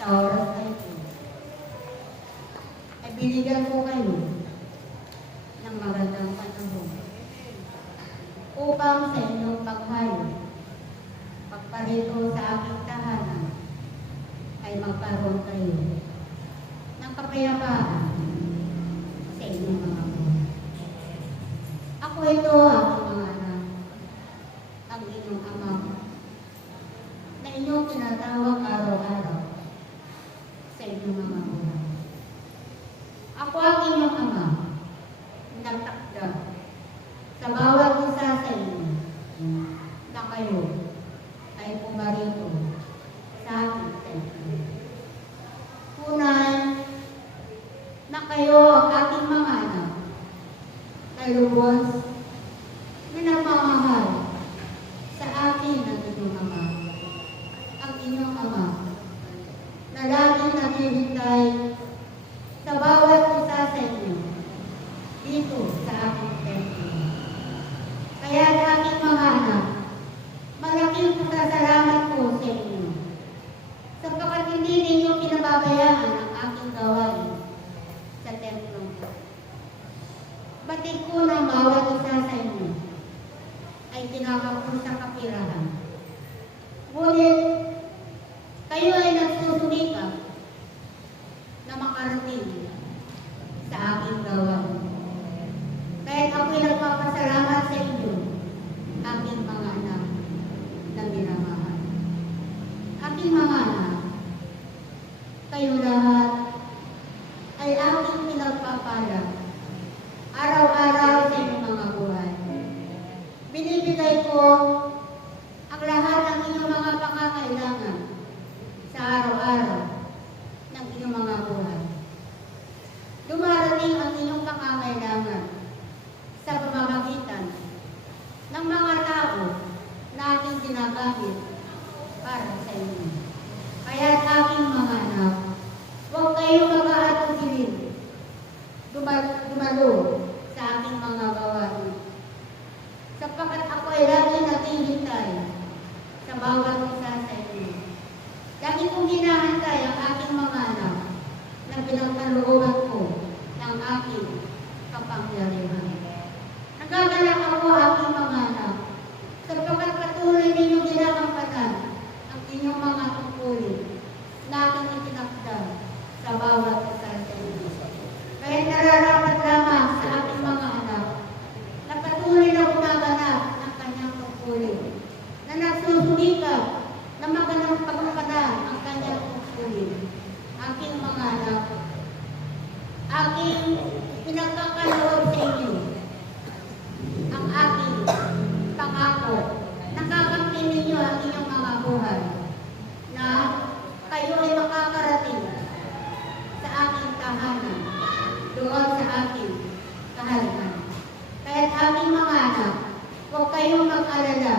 sa oras na ito, binigyan ko kayo ng magandang panahon upang sa inyong paghayo, pagparito sa aking tahanan, ay magkaroon kayo ng kapayapaan sa inyong mga buhay. Ako ito, aking mga anak, ang inyong ama, na inyong tinatawag araw-araw sa inyong mga buhay. Ako ang inyong ama, nagtakda sa bawat isa sa inyo na kayo ay pumarito sa ating templo. Tunay na kayo ang ating mga anak na lubos na nagmamahal sa akin ang inyong ama. Ang inyong ama na laging naghihintay sa bawat isa sa inyo dito sa aking templo. Kaya sa aking mga anak, malaking pasasalamat ko sa inyo sapagkat hindi ninyo pinababayaan ang aking gawain sa templo ko. Batid ko ng bawat isa sa inyo ay kinakapos sa kapirahan. Ngunit kayo ay nagsusumikap na makarating sa aking gawain. Kahit ako'y nagpapasalamat sa inyo, aking mga anak na minamahal. Aking mga anak, kayo lahat ay aking pinagpapala araw-araw sa inyong mga buhay. Binibigay ko ang lahat ng inyong mga pangangailangan sa araw-araw ng inyong mga buhay. Dumarating ang inyong pangangailangan sa pamamagitan ng mga tao na aking ginagamit para sa inyo. Kaya aking mga anak, huwag kayong mag-aatusilin dumalo sa aking mga gawain. Sapagkat ako ay lagi naghihintay sa bawat isa sa inyo. Lagi kong hinahantay ang aking mga anak na pinagkalooban ko ng aking kapangyarihan. Nagagalak ako aking mga anak sapagkat patuloy ninyong ginagampanan ang inyong mga tungkulin na aking itinakda sa bawat isa sa inyo. Kaya nararapat lamang sa aking mga anak na patuloy na gumaganap ang kanyang tungkulin, na nagsusumikap na magandang pagpapadan ang kanyang tungkulin. Aking mga anak, aking pinagkakaloob sa inyo ang aking pangako. Nakakamtin ninyo ang inyong mga buhay na kayo ay makakarating sa aking tahanan, doon sa aking kaharian. Kaya aking mga anak, huwag kayong mag-alala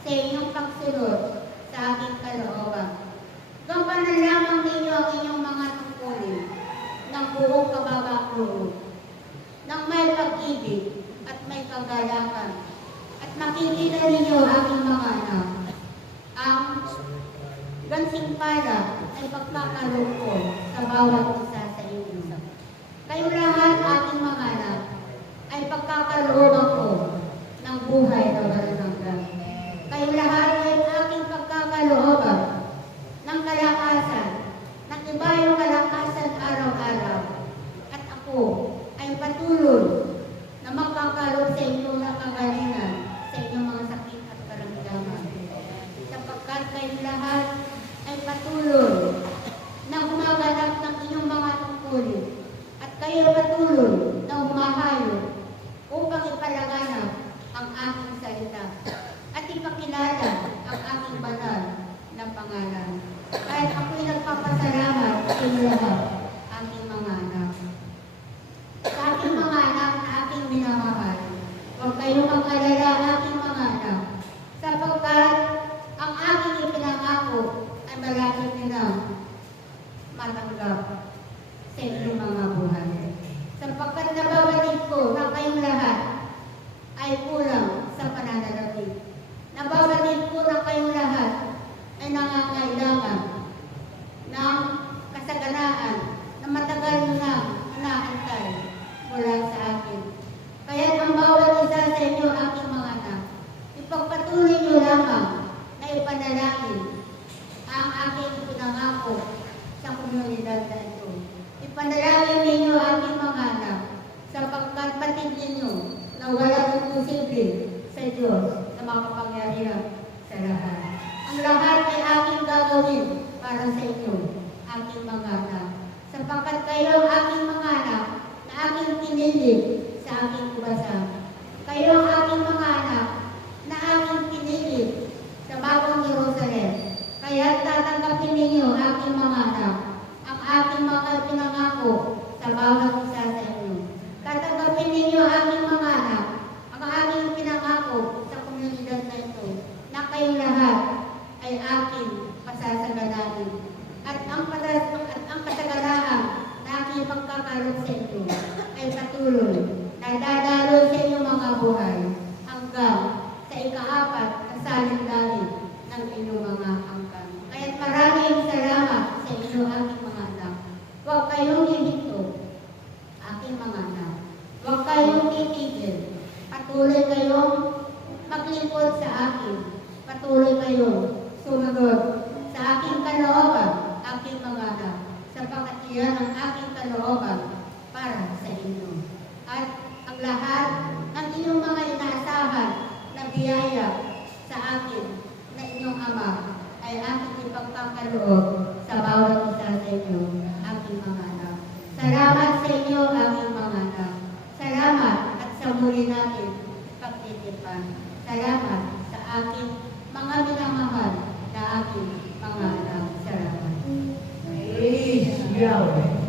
sa inyong pagsunod sa aking kalooban. Gampanan lamang ninyo ang inyong mga tungkulin ng buong kababakuro, ng may pag-ibig at may kagalakan. At makikita ninyo aking mga anak, ang gantimpala ay pagkakaroon ko sa bawat isa sa inyo. Kayo lahat aking mga anak ay pagkakaroon ko ng buhay na walang hanggan. Kayo lahat ay aking pagkakalooban ng kalakasan, ng iba yung kalakasan araw-araw. At ako ay patuloy na magkakaroon sa inyo ng kagalingan sa inyong mga sakit at karamdaman. Sapagkat kayo lahat ay patuloy na gumaganap ng inyong mga tungkulin at kayo patuloy na humahayo upang ipalaganap ang aking salita at ipakilala ang aking banal na pangalan. Kahit ako'y nagpapasalamat sa inyo lahat, aking mga anak. Sa aking mga anak na aking minamahal, huwag kayong mag-alala aking mga anak, sapagkat ang aking ipinangako ay malapit na matanggap sa inyong mga buhay. Sapagkat nababalik ko na kayong lahat ay kulang sa pananalapi. Nababalik ko na kayong lahat ay nangangailangan ng kasaganaan na matagal na komunidad na ito. Ipanalangin ninyo aking mga anak, sapagkat patid ninyo na walang imposible sa Diyos na makapangyarihan sa lahat. Ang lahat ay aking gagawin para sa inyo, aking mga anak, sapagkat kayo ang aking mga anak na aking pinilit sa aking kubasan. Kayo ang aking mga anak na aking pinilit sa bagong Jerusalem. Kaya tatanggapin ninyo aking mga anak, ang aking mga pinangako sa bawat isa sa inyo. Tatanggapin ninyo aking mga anak, ang aking pinangako sa komunidad na ito, na kayong lahat ay aking pasasaganain. At ang kasaganahan na aking pagkakaroon sa inyo ay patuloy na dadaloy sa inyong mga buhay hanggang sa ikaapat na salin-langit ng inyong mga angkan. Kaya maraming salamat sa inyo aking mga anak. Huwag kayong hihinto, aking mga anak. Huwag kayong titigil. Patuloy kayong maglingkod sa akin. Patuloy kayong sumunod sa aking kalooban, aking mga anak, sapagkat iyan ang aking kalooban para sa inyo. At ang lahat ng inyong mga inaasahan na biyaya sa akin na inyong Ama ay aking ipagkakaloob sa bawat isa sa inyo, aking mga anak. Salamat sa inyo, aking mga anak. Salamat at sa muli natin pagtitipan. Salamat sa aking mga minamahal na aking mga anak. Salamat. Praise Yahweh.